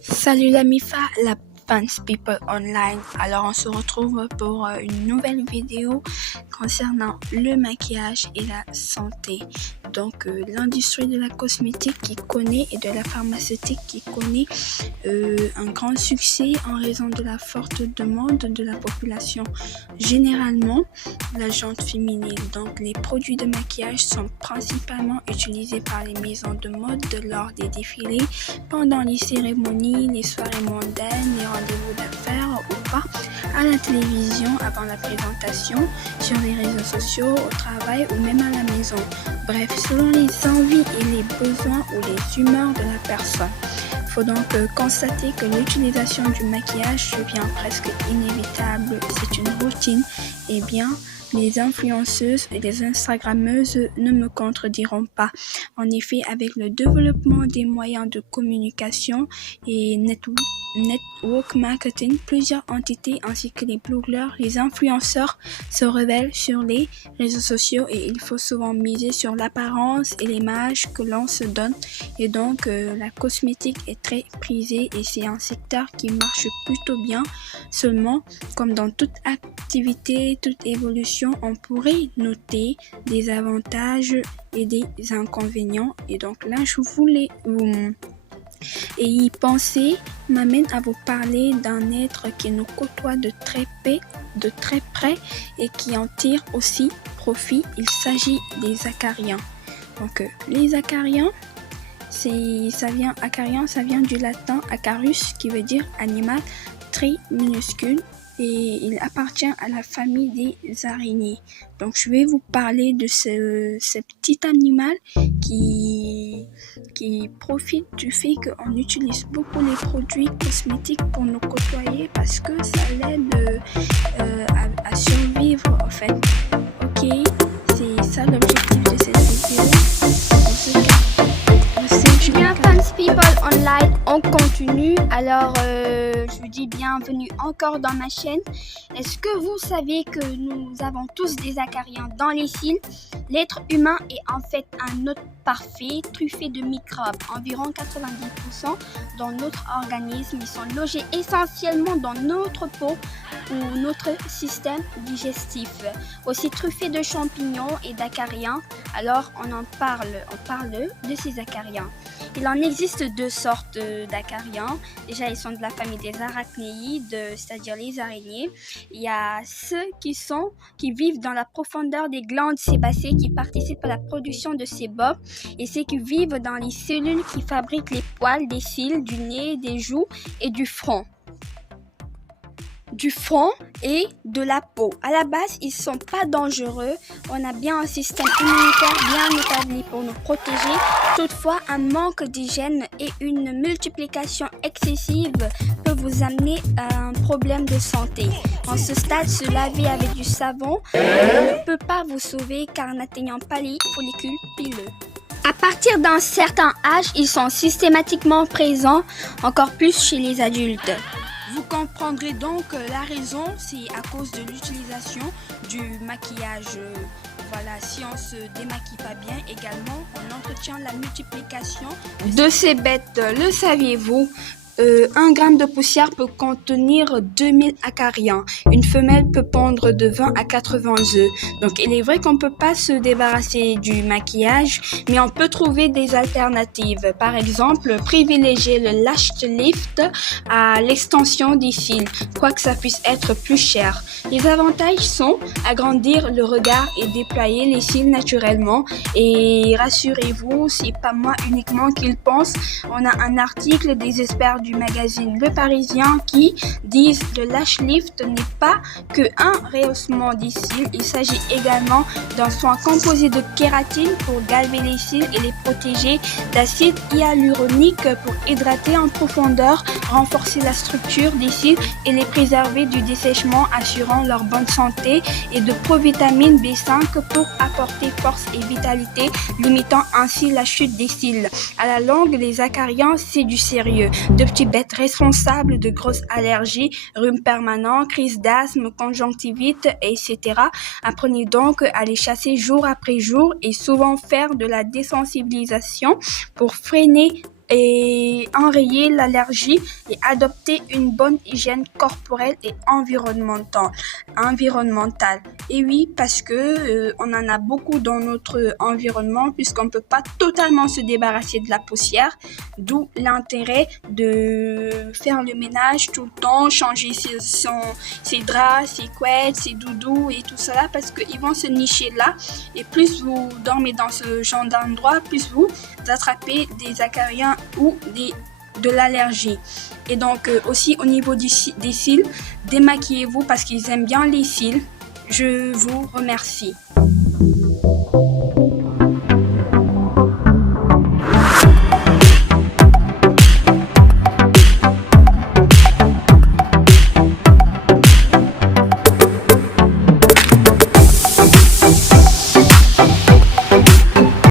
Salut la MIFA, la Fans People Online. Alors on se retrouve pour une nouvelle vidéo concernant le maquillage et la santé. Donc l'industrie de la cosmétique qui connaît et de la pharmaceutique qui connaît un grand succès en raison de la forte demande de la population. Généralement, la gente féminine. Donc les produits de maquillage sont principalement utilisés par les maisons de mode lors des défilés, pendant les cérémonies, les soirées mondaines, les rendez-vous d'affaires ou pas, à la télévision avant la présentation, sur les réseaux sociaux, au travail ou même à la maison. Bref, selon les envies et les besoins ou les humeurs de la personne. Il faut donc constater que l'utilisation du maquillage devient presque inévitable. C'est une routine. Eh bien, les influenceuses et les instagrammeuses ne me contrediront pas. En effet, avec le développement des moyens de communication et network marketing, plusieurs entités ainsi que les blogueurs, les influenceurs se révèlent sur les réseaux sociaux et il faut souvent miser sur l'apparence et l'image que l'on se donne. Et donc, la cosmétique est très prisée et c'est un secteur qui marche plutôt bien. Seulement, comme dans toute activité, toute évolution, on pourrait noter des avantages et des inconvénients. Et donc là, je voulais et y penser m'amène à vous parler d'un être qui nous côtoie de très près et qui en tire aussi profit. Il s'agit des acariens. Donc les acariens, ça vient du latin acarus qui veut dire animal très minuscule. Et il appartient à la famille des araignées. Donc je vais vous parler de ce petit animal qui profite du fait qu'on utilise beaucoup les produits cosmétiques pour nous côtoyer parce que ça l'aide à survivre en fait. Ok, c'est ça l'objectif de cette vidéo. Bien, Fans People Online, on continue. Alors, je vous dis bienvenue encore dans ma chaîne. Est-ce que vous savez que nous avons tous des acariens dans les cils? L'être humain est en fait un hôte parfait, truffé de microbes. Environ 90% dans notre organisme, ils sont logés essentiellement dans notre peau ou notre système digestif. Aussi truffé de champignons et d'acariens. Alors, on parle de ces acariens. Il en existe deux sortes d'acariens. Déjà, ils sont de la famille des arachnéides, c'est-à-dire les araignées. Il y a ceux qui vivent dans la profondeur des glandes sébacées qui participent à la production de sébum et ceux qui vivent dans les cellules qui fabriquent les poils des cils, du nez, des joues et du front et de la peau. À la base, ils sont pas dangereux. On a bien un système immunitaire bien établi pour nous protéger. Toutefois, un manque d'hygiène et une multiplication excessive peut vous amener à un problème de santé. En ce stade, se laver avec du savon ne peut pas vous sauver car n'atteignant pas les follicules pileux. À partir d'un certain âge, ils sont systématiquement présents, encore plus chez les adultes. Vous comprendrez donc la raison, c'est à cause de l'utilisation du maquillage. Voilà, si on se démaquille pas bien, également, on entretient la multiplication de ces bêtes. Le saviez-vous? 1 gramme de poussière peut contenir 2000 acariens. Une femelle peut pondre de 20 à 80 œufs. Donc il est vrai qu'on peut pas se débarrasser du maquillage, mais on peut trouver des alternatives. Par exemple, privilégier le lash lift à l'extension des cils, quoique ça puisse être plus cher. Les avantages sont agrandir le regard et déployer les cils naturellement. Et rassurez-vous, c'est pas moi uniquement qui le pense. On a un article des experts du magazine Le Parisien qui disent le lash lift n'est pas que un rehaussement des cils, il s'agit également d'un soin composé de kératine pour galber les cils et les protéger, d'acide hyaluronique pour hydrater en profondeur, renforcer la structure des cils et les préserver du dessèchement, assurant leur bonne santé, et de provitamine B5 pour apporter force et vitalité, limitant ainsi la chute des cils. À la longue, les acariens, c'est du sérieux. De petits bêtes responsables de grosses allergies, rhume permanent, crise d'asthme, conjonctivite, etc. Apprenez donc à les chasser jour après jour et souvent faire de la désensibilisation pour freiner et et enrayer l'allergie et adopter une bonne hygiène corporelle et environnementale. Et oui, parce que on en a beaucoup dans notre environnement puisqu'on ne peut pas totalement se débarrasser de la poussière, d'où l'intérêt de faire le ménage tout le temps, changer ses draps, ses couettes, ses doudous et tout cela parce qu'ils vont se nicher là et plus vous dormez dans ce genre d'endroit, plus vous attrapez des acariens ou de l'allergie. Et donc aussi au niveau des cils, démaquillez-vous parce qu'ils aiment bien les cils. Je vous remercie.